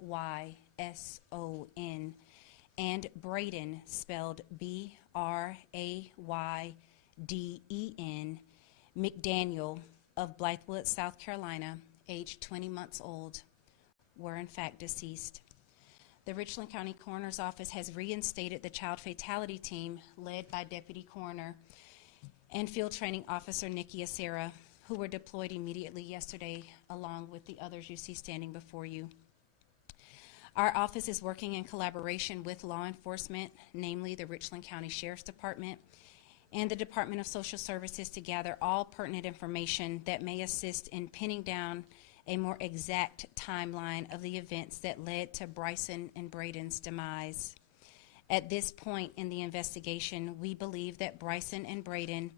Ryson, and Braden, spelled Brayden, McDaniel, of Blythewood, South Carolina, age 20 months old, were in fact deceased. The Richland County Coroner's Office has reinstated the child fatality team led by Deputy Coroner and Field Training Officer Nikki Acera, who were deployed immediately yesterday along with the others you see standing before you. Our office is working in collaboration with law enforcement, namely the Richland County Sheriff's Department and the Department of Social Services, to gather all pertinent information that may assist in pinning down a more exact timeline of the events that led to Bryson and Braden's demise. At this point in the investigation, we believe that Bryson and Braden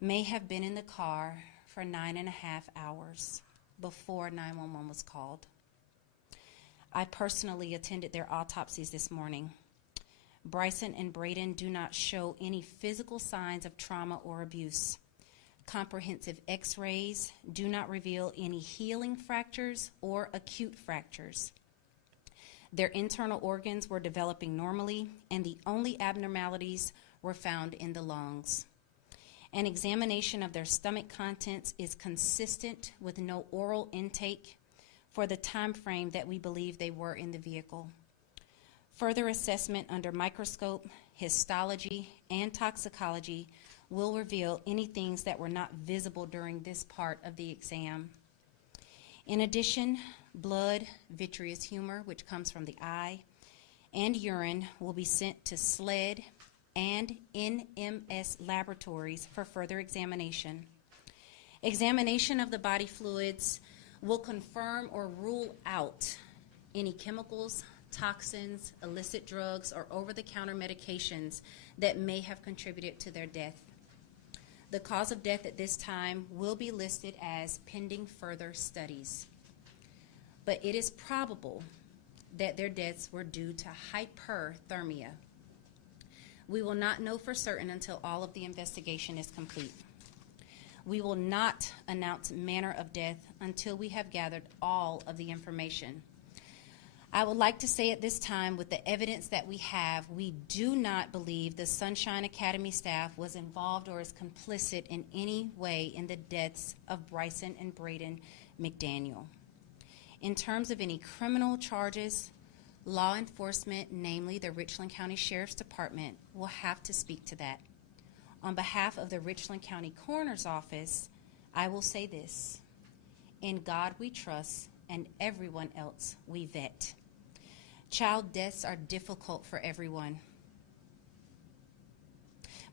may have been in the car for 9.5 hours before 911 was called. I personally attended their autopsies this morning. Bryson and Braden do not show any physical signs of trauma or abuse. Comprehensive x-rays do not reveal any healing fractures or acute fractures. Their internal organs were developing normally, and the only abnormalities were found in the lungs. An examination of their stomach contents is consistent with no oral intake for the time frame that we believe they were in the vehicle. Further assessment under microscope, histology, and toxicology will reveal any things that were not visible during this part of the exam. In addition, blood, vitreous humor, which comes from the eye, and urine will be sent to SLED and NMS laboratories for further examination. Examination of the body fluids will confirm or rule out any chemicals, toxins, illicit drugs, or over-the-counter medications that may have contributed to their death. The cause of death at this time will be listed as pending further studies, but it is probable that their deaths were due to hyperthermia. We will not know for certain until all of the investigation is complete. We will not announce manner of death until we have gathered all of the information. I would like to say at this time, with the evidence that we have, we do not believe the Sunshine Academy staff was involved or is complicit in any way in the deaths of Bryson and Braden McDaniel. In terms of any criminal charges, law enforcement, namely the Richland County Sheriff's Department, will have to speak to that. On behalf of the Richland County Coroner's Office, I will say this: in God we trust, and everyone else we vet. Child deaths are difficult for everyone,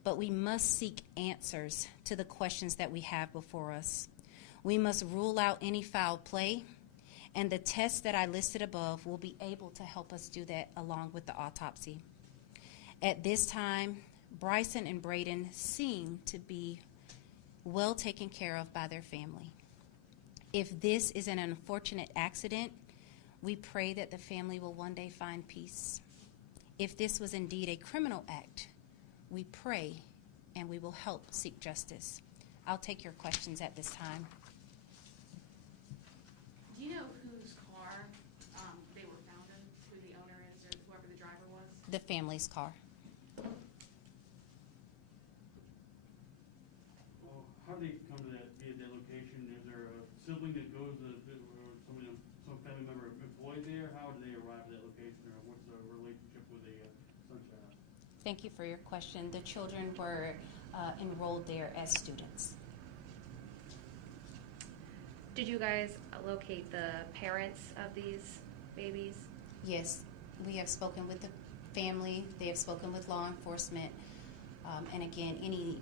but we must seek answers to the questions that we have before us. We must rule out any foul play, and the tests that I listed above will be able to help us do that along with the autopsy. At this time, Bryson and Braden seem to be well taken care of by their family. If this is an unfortunate accident, we pray that the family will one day find peace. If this was indeed a criminal act, we pray and we will help seek justice. I'll take your questions at this time. Do you know whose car they were found in, who the owner is, or whoever the driver was? The family's car. Well, how do they come to that, be at that location? Is there a sibling that goes to, or some family member employed there? How do they arrive at that location, or what's the relationship with the Sunshine? Thank you for your question. The children were enrolled there as students. Did you guys locate the parents of these babies? Yes, we have spoken with the family. They have spoken with law enforcement. And again, any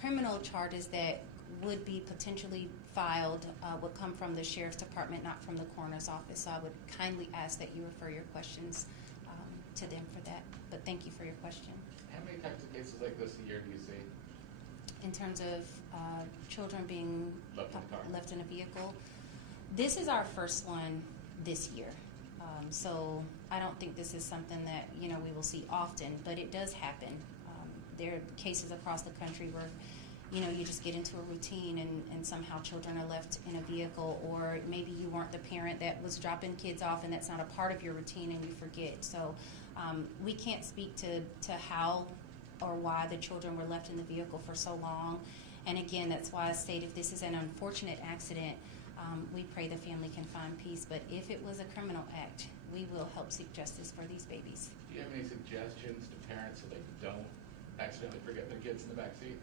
criminal charges that would be potentially filed would come from the Sheriff's Department, not from the Coroner's Office. So I would kindly ask that you refer your questions to them for that. But thank you for your question. How many types of cases like this a year do you see? In terms of children being Left in a vehicle, this is our first one this year. So I don't think this is something that we will see often, but it does happen. There are cases across the country where you know, you just get into a routine and somehow children are left in a vehicle, or maybe you weren't the parent that was dropping kids off and that's not a part of your routine and you forget. So we can't speak to how or why the children were left in the vehicle for so long. And again, that's why I state if this is an unfortunate accident, we pray the family can find peace. But if it was a criminal act, we will help seek justice for these babies. Do you have any suggestions to parents so they don't accidentally forget their kids in the back seat?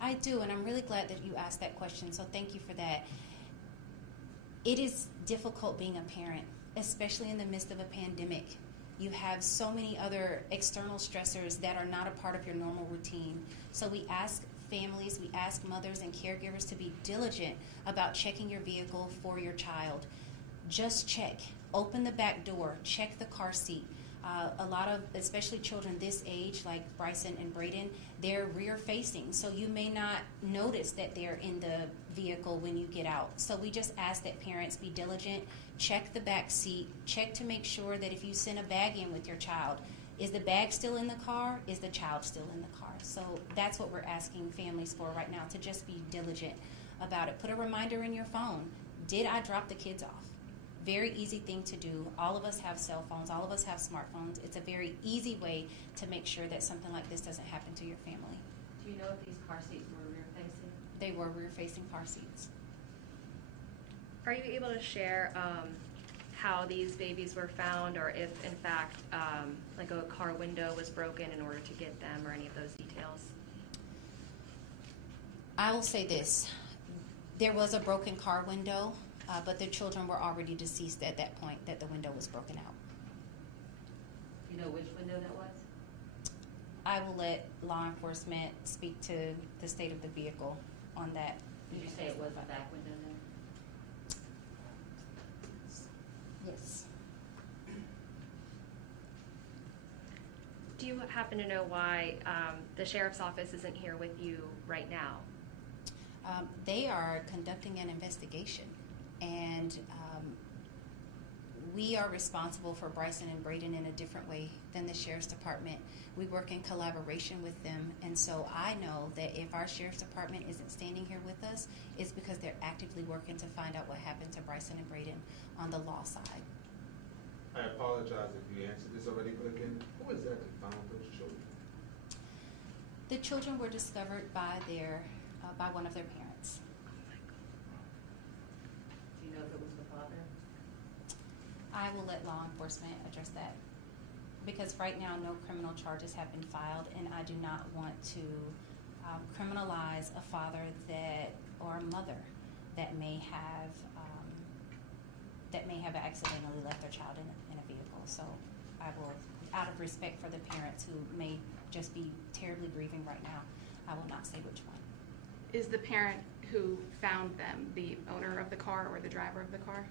I do, and I'm really glad that you asked that question, so thank you for that. It is difficult being a parent, especially in the midst of a pandemic. You have so many other external stressors that are not a part of your normal routine. So we ask families, we ask mothers and caregivers to be diligent about checking your vehicle for your child. Just check. Open the back door. Check the car seat. A lot of, especially children this age, like Bryson and Braden, they're rear facing, so you may not notice that they're in the vehicle when you get out. So we just ask that parents be diligent, check the back seat, check to make sure that if you send a bag in with your child, is the bag still in the car? Is the child still in the car? So that's what we're asking families for right now, to just be diligent about it. Put a reminder in your phone. Did I drop the kids off? Very easy thing to do. All of us have cell phones. All of us have smartphones. It's a very easy way to make sure that something like this doesn't happen to your family. Do you know if these car seats were rear-facing? They were rear-facing car seats. Are you able to share how these babies were found, or if, in fact, like a car window was broken in order to get them, or any of those details? I will say this. There was a broken car window, but the children were already deceased at that point that the window was broken out. Do you know which window that was? I will let law enforcement speak to the state of the vehicle on that. Did you say it was the back window then? Yes. Do you happen to know why the sheriff's office isn't here with you right now? They are conducting an investigation, and we are responsible for Bryson and Braden in a different way than the sheriff's department. We work in collaboration with them, and so I know that if our sheriff's department isn't standing here with us, it's because they're actively working to find out what happened to Bryson and Braden on the law side. I apologize if you answered this already, but again, who exactly found those children? The children were discovered by by one of their parents. Do you know if it was the father? I will let law enforcement address that, because right now no criminal charges have been filed, and I do not want to criminalize a father or a mother that may have accidentally left their child in a vehicle. So I will, out of respect for the parents who may just be terribly grieving right now, I will not say which one. Is the parent who found them the owner of the car or the driver of the car?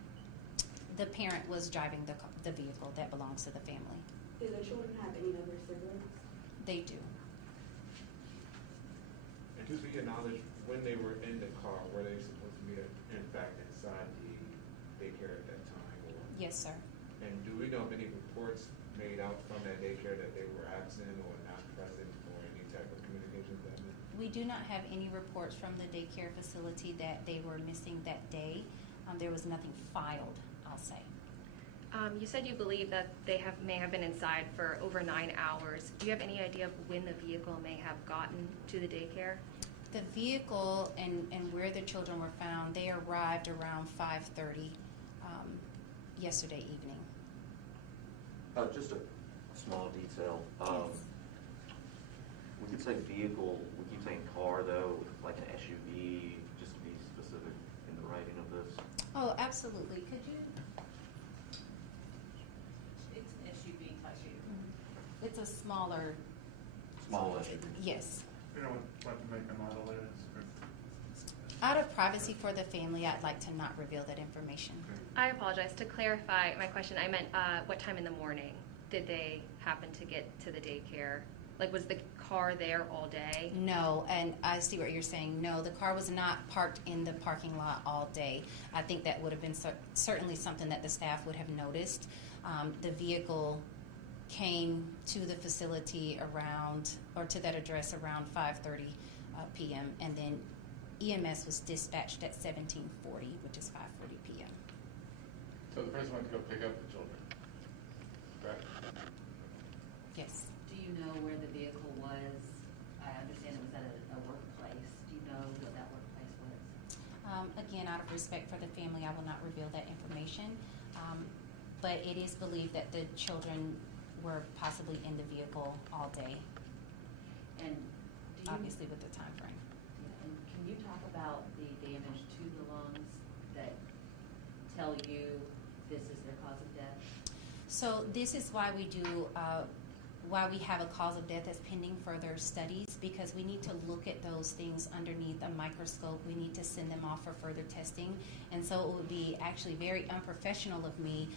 The parent was driving the vehicle that belongs to the family. Do the children have any other siblings? They do. And to your knowledge, when they were in the car, were they supposed to be in fact inside the daycare at that time? Or? Yes, sir. And do we know if any reports made out from that daycare that they were absent or not present, or any type of communication with them? We do not have any reports from the daycare facility that they were missing that day. There was nothing filed, I'll say. You said you believe that they may have been inside for over 9 hours. Do you have any idea of when the vehicle may have gotten to the daycare? The vehicle and where the children were found, they arrived around 5:30 yesterday evening. Just a small detail. When you say vehicle, would you saying car though, like an SUV, just to be specific in the writing of this? Oh, absolutely. Could you? It's an SUV type vehicle. It's a smaller. Small SUV. Yes. You know what to make a model is. Out of privacy for the family, I'd like to not reveal that information. I apologize. To clarify my question, I meant what time in the morning did they happen to get to the daycare? Like, was the car there all day? No, and I see what you're saying. No, the car was not parked in the parking lot all day. I think that would have been certainly something that the staff would have noticed. The vehicle came to the facility to that address around 5:30 p.m. and then EMS was dispatched at 17:40, which is 5:40 p.m. So the person went to go pick up the children, correct? Yes. Do you know where the vehicle was? I understand it was at a workplace. Do you know what that workplace was? Again, out of respect for the family, I will not reveal that information. But it is believed that the children were possibly in the vehicle all day, And do you, obviously with the time frame. yeah, and can you talk about the damage to the lungs that tell you this is their cause of death? So this is why we do, why we have a cause of death that's pending further studies, because we need to look at those things underneath a microscope. We need to send them off for further testing. And so it would be actually very unprofessional of me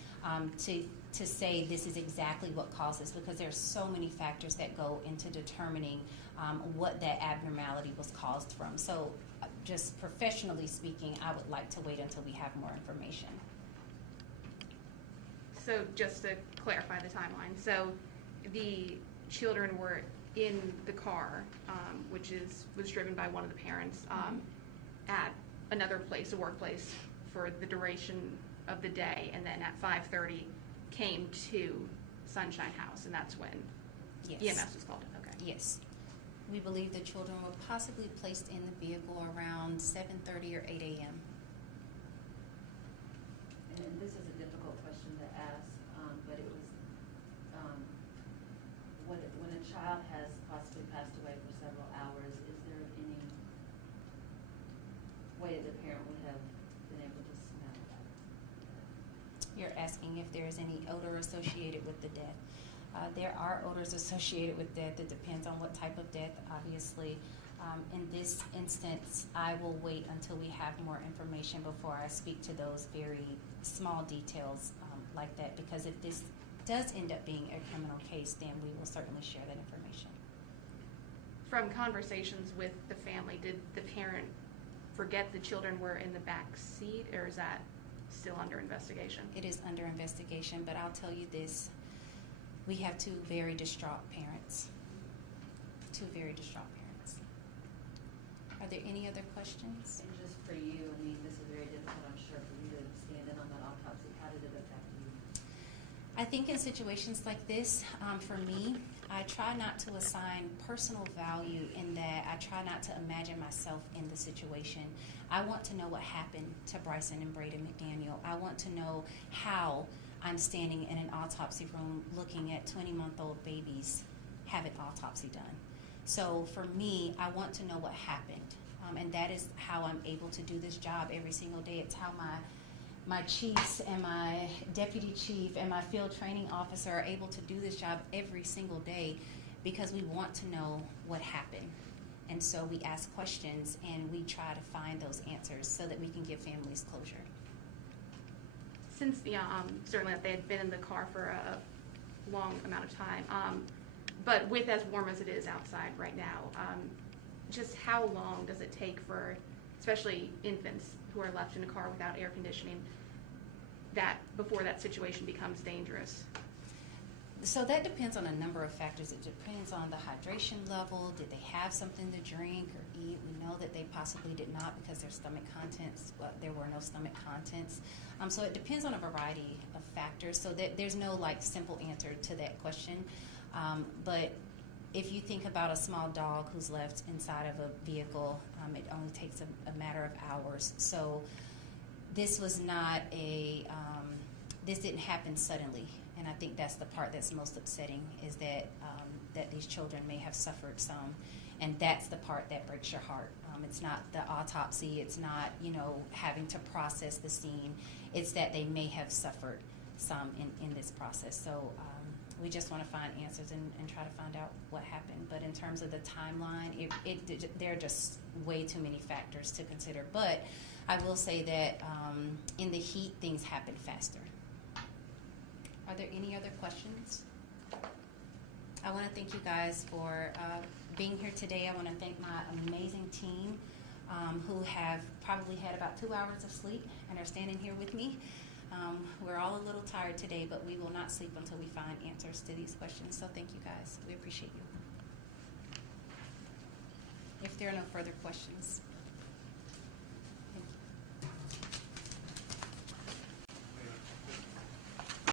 to say this is exactly what causes, because there are so many factors that go into determining what that abnormality was caused from. So just professionally speaking, I would like to wait until we have more information. So just to clarify the timeline, so the children were in the car, which was driven by one of the parents, at another place, a workplace, for the duration of the day, and then at 5:30 came to Sunshine House, and that's when Yes. EMS was called. Okay. Yes. We believe the children were possibly placed in the vehicle around 7:30 or 8 a.m. And this is a difficult question to ask, but it was, when a child has possibly passed away for several hours, is there any way that the parent would have been able to smell that? You're asking if there is any odor associated with the death. There are odors associated with death. It depends on what type of death, obviously. In this instance, I will wait until we have more information before I speak to those very small details like that, because if this does end up being a criminal case, then we will certainly share that information. From conversations with the family, did the parent forget the children were in the back seat, or is that still under investigation? It is under investigation, but I'll tell you this. We have two very distraught parents. Two very distraught parents. Are there any other questions? And just for you, I mean, this is very difficult, I'm sure, for you to stand in on that autopsy. How did it affect you? I think in situations like this, for me, I try not to assign personal value in that. I try not to imagine myself in the situation. I want to know what happened to Bryson and Braden McDaniel. I want to know how I'm standing in an autopsy room looking at 20-month-old babies have an autopsy done. So for me, I want to know what happened. And that is how I'm able to do this job every single day. It's how my chiefs and my deputy chief and my field training officer are able to do this job every single day, because we want to know what happened. And so we ask questions and we try to find those answers so that we can give families closure. Since certainly that they had been in the car for a long amount of time, but with as warm as it is outside right now, just how long does it take for, especially infants who are left in a car without air conditioning, that before that situation becomes dangerous? So that depends on a number of factors. It depends on the hydration level. Did they have something to drink or eat? We know that they possibly did not, because their stomach contents, there were no stomach contents. So it depends on a variety of factors. So that there's no like simple answer to that question. But if you think about a small dog who's left inside of a vehicle, it only takes a matter of hours. So this was not this didn't happen suddenly. And I think that's the part that's most upsetting, is that that these children may have suffered some, and that's the part that breaks your heart. It's not the autopsy, it's not, having to process the scene. It's that they may have suffered some in this process. So we just want to find answers and try to find out what happened. But in terms of the timeline, there are just way too many factors to consider. But I will say that in the heat, things happen faster. Are there any other questions? I want to thank you guys for being here today. I want to thank my amazing team who have probably had about 2 hours of sleep and are standing here with me. We're all a little tired today, but we will not sleep until we find answers to these questions. So thank you guys. We appreciate you. If there are no further questions.